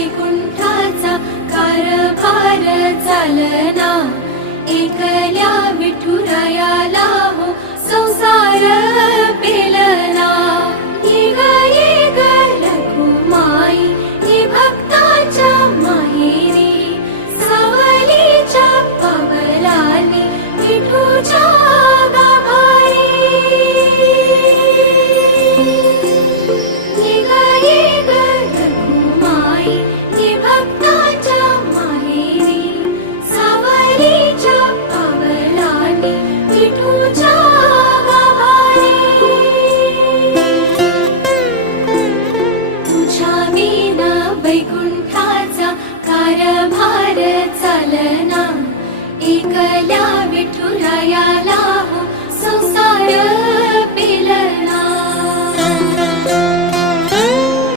वैकुंठाचा कारभार चालना, एकल्या विठुरायाला हो संसार पेलना। ये ग रघुमाई ही भक्ताच्या माहेरी, सावलीच्या पावलांनी विठूच्या गाभारी। ये ग रघुमाई ही भक्ताच्या माहेरी, सावलीच्या पावलांनी विठूच्या गाभारी। तुझ्या विना वैकुंठाचा कारभार चालना, एकल्या विठुरायाला हो